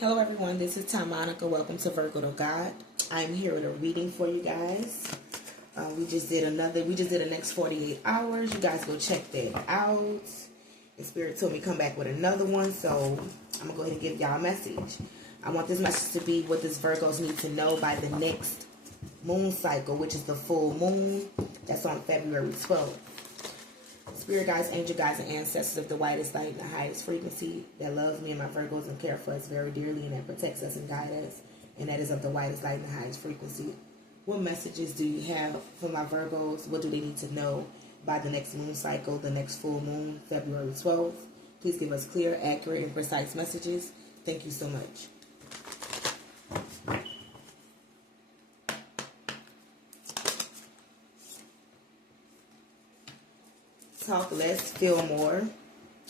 Hello everyone, this is Monica. Welcome to Virgo to God. I'm here with a reading for you guys. We just did the next 48 hours. You guys go check that out. The Spirit told me come back with another one, so I'm going to go ahead and give y'all a message. I want this message to be what this Virgos need to know by the next moon cycle, which is the full moon. That's on February 12th. Spirit guides, angel guides, and ancestors of the widest light and the highest frequency that loves me and my Virgos and care for us very dearly and that protects us and guides us, and that is of the widest light and the highest frequency. What messages do you have for my Virgos? What do they need to know by the next moon cycle, the next full moon, February 12th? Please give us clear, accurate, and precise messages. Thank you so much. Talk less, feel more.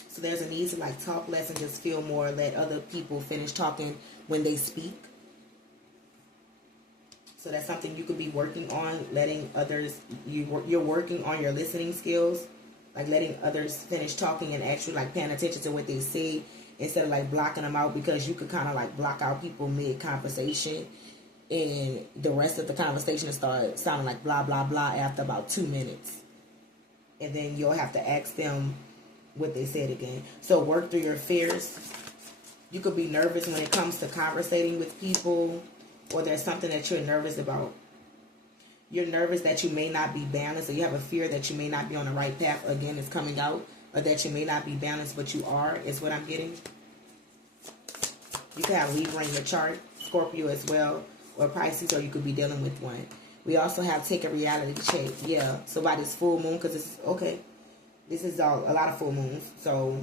So there's a need to talk less and just feel more. Let other people finish talking when they speak. So that's something you could be working on. Letting others, you're working on your listening skills, like letting others finish talking and actually paying attention to what they say instead of blocking them out, because you could kind of block out people mid conversation and the rest of the conversation will start sounding like blah blah blah after about 2 minutes. And then you'll have to ask them what they said again. So work through your fears. You could be nervous when it comes to conversating with people, or there's something that you're nervous about. You're nervous that you may not be balanced, or you have a fear that you may not be on the right path. Again, it's coming out. Or that you may not be balanced, but you are, is what I'm getting. You could have Libra in your chart, Scorpio as well, or Pisces, or you could be dealing with one. We also have take a reality check. Yeah. So by this full moon, because this is, okay, this is a lot of full moons. So,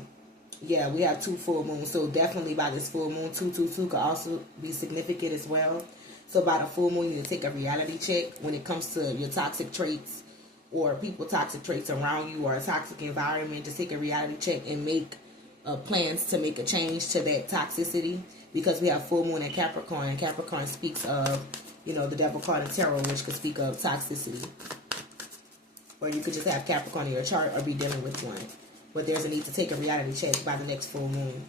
yeah, we have 2 full moons. So definitely by this full moon, 222 could also be significant as well. So by the full moon, you need to take a reality check when it comes to your toxic traits or people toxic traits around you or a toxic environment. Just take a reality check and make plans to make a change to that toxicity, because we have full moon in Capricorn, and Capricorn speaks of, the devil card in tarot, which could speak of toxicity. Or you could just have Capricorn in your chart or be dealing with one. But there's a need to take a reality check by the next full moon.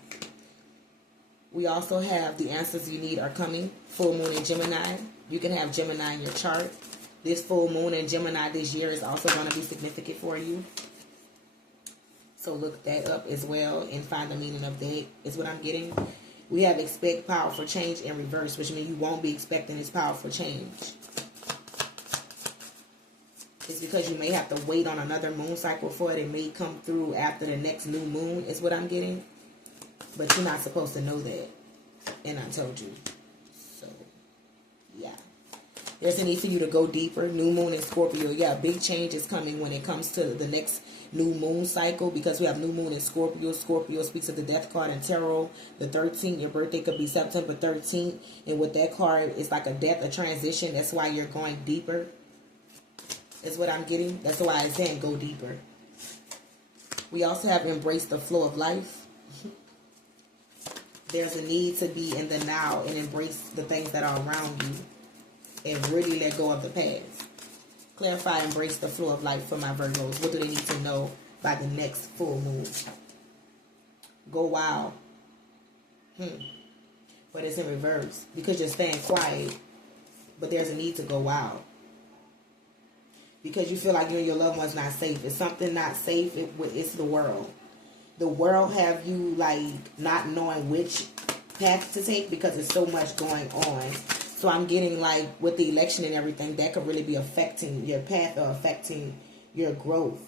We also have the answers you need are coming. Full moon in Gemini. You can have Gemini in your chart. This full moon in Gemini this year is also going to be significant for you. So look that up as well and find the meaning of that, is what I'm getting. We have expect powerful change in reverse, which means you won't be expecting this powerful change. It's because you may have to wait on another moon cycle for it. It may come through after the next new moon, is what I'm getting. But you're not supposed to know that. And I told you. So, yeah. There's a need for you to go deeper. New moon in Scorpio. Yeah, big change is coming when it comes to the next new moon cycle, because we have new moon in Scorpio. Scorpio speaks of the death card in tarot. The 13th, your birthday could be September 13th. And with that card, it's like a death, a transition. That's why you're going deeper, is what I'm getting. That's why I'm saying go deeper. We also have embraced the flow of life. There's a need to be in the now and embrace the things that are around you and really let go of the past. Clarify, embrace the flow of life for my Virgos. What do they need to know by the next full moon? Go wild. But it's in reverse, because you're staying quiet. But there's a need to go wild, because you feel like you and your loved one's not safe. If something not safe, it's the world. The world have you not knowing which path to take, because there's so much going on. So I'm getting with the election and everything, that could really be affecting your path or affecting your growth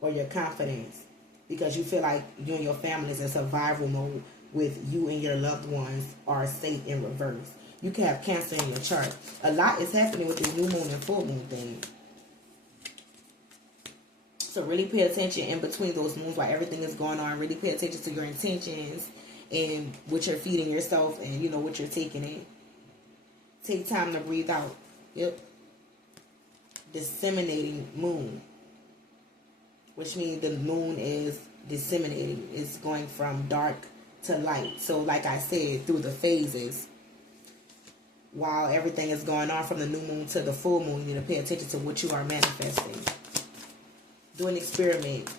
or your confidence, because you feel like you and your family is in survival mode with you and your loved ones are safe in reverse. You can have Cancer in your chart. A lot is happening with this new moon and full moon thing. So really pay attention in between those moons while everything is going on. Really pay attention to your intentions and what you're feeding yourself and, what you're taking in. Take time to breathe out. Yep. Disseminating moon, which means the moon is disseminating. It's going from dark to light. So like I said, through the phases, while everything is going on from the new moon to the full moon, you need to pay attention to what you are manifesting. Do an experiment.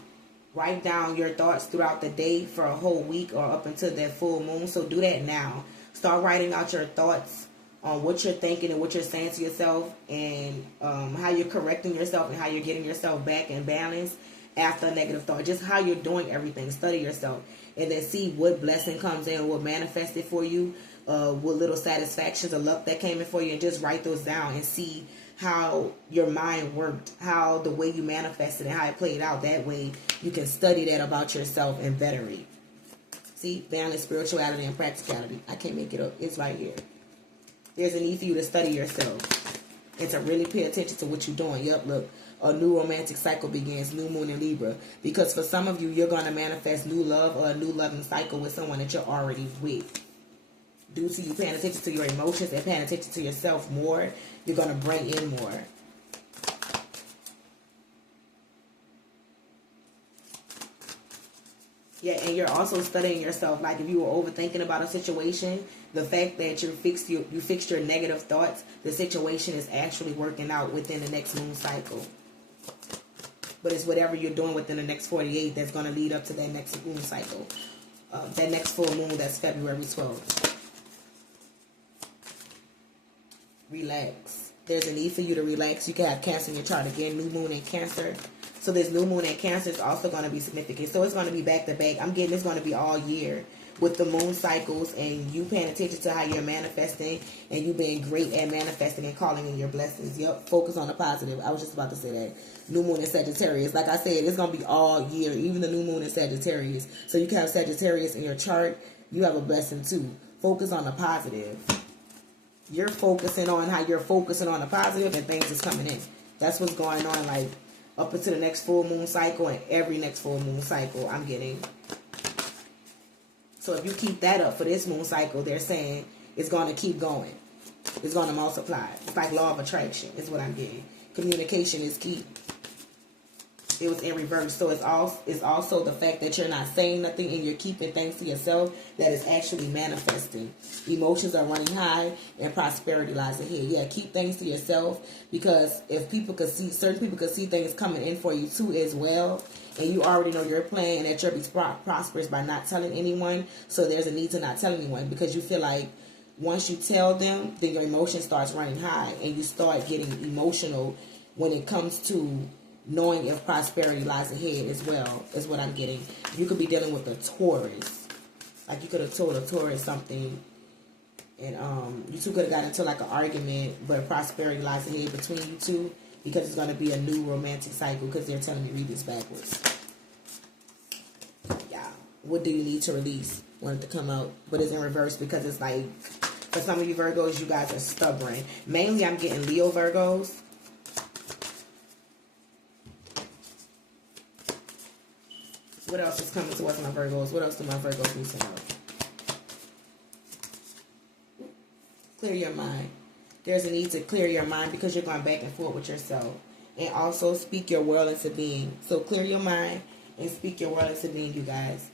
Write down your thoughts throughout the day for a whole week or up until that full moon. So do that now. Start writing out your thoughts on what you're thinking and what you're saying to yourself, and how you're correcting yourself and how you're getting yourself back in balance after a negative thought. Just how you're doing everything. Study yourself, and then see what blessing comes in, what manifested for you, what little satisfactions or luck that came in for you, and just write those down and see how your mind worked, how the way you manifested and how it played out. That way you can study that about yourself and better it. See, balance, spirituality, and practicality. I can't make it up. It's right here. There's a need for you to study yourself and to really pay attention to what you're doing. Yep, look. A new romantic cycle begins, new moon in Libra. Because for some of you, you're going to manifest new love or a new loving cycle with someone that you're already with. Due to you paying attention to your emotions and paying attention to yourself more, you're going to bring in more. Yeah, and you're also studying yourself. Like if you were overthinking about a situation, the fact that you fixed your negative thoughts, the situation is actually working out within the next moon cycle. But it's whatever you're doing within the next 48 that's going to lead up to that next moon cycle. That next full moon, that's February 12th. Relax. There's a need for you to relax. You can have Cancer in your chart again. New moon in Cancer. So this new moon in Cancer is also going to be significant. So it's going to be back to back. I'm getting it's going to be all year with the moon cycles and you paying attention to how you're manifesting and you being great at manifesting and calling in your blessings. Yep. Focus on the positive. I was just about to say that. New moon in Sagittarius. Like I said, it's going to be all year. Even the new moon in Sagittarius. So you can have Sagittarius in your chart. You have a blessing too. Focus on the positive. You're focusing on how you're focusing on the positive and things is coming in. That's what's going on, like up until the next full moon cycle and every next full moon cycle I'm getting. So if you keep that up for this moon cycle, they're saying it's going to keep going. It's going to multiply. It's like law of attraction is what I'm getting. Communication is key. It was in reverse. So it's also the fact that you're not saying nothing and you're keeping things to yourself that is actually manifesting. Emotions are running high and prosperity lies ahead. Yeah, keep things to yourself because if people could see, certain people could see things coming in for you too as well. And you already know your plan and that you'll be prosperous by not telling anyone. So there's a need to not tell anyone because you feel like once you tell them, then your emotion starts running high and you start getting emotional when it comes to knowing if prosperity lies ahead as well, is what I'm getting. You could be dealing with a Taurus. Like you could have told a Taurus something and you two could have got into like an argument, but prosperity lies ahead between you two because it's going to be a new romantic cycle because they're telling me read this backwards. Yeah. What do you need to release? Want it to come out, but it's in reverse because it's like, for some of you Virgos, you guys are stubborn. Mainly I'm getting Leo Virgos. What else is coming towards my Virgos? What else do my Virgos need to know? Clear your mind. There's a need to clear your mind because you're going back and forth with yourself. And also speak your world into being. So clear your mind and speak your world into being, you guys.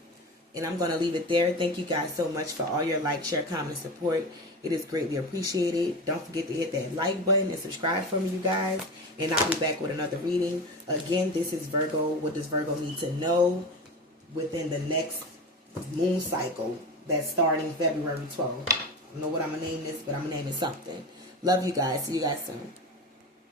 And I'm going to leave it there. Thank you guys so much for all your like, share, comment, support. It is greatly appreciated. Don't forget to hit that like button and subscribe for me, you guys. And I'll be back with another reading. Again, this is Virgo. What does Virgo need to know within the next moon cycle that's starting February 12th? I don't know what I'm going to name this, but I'm going to name it something. Love you guys. See you guys soon.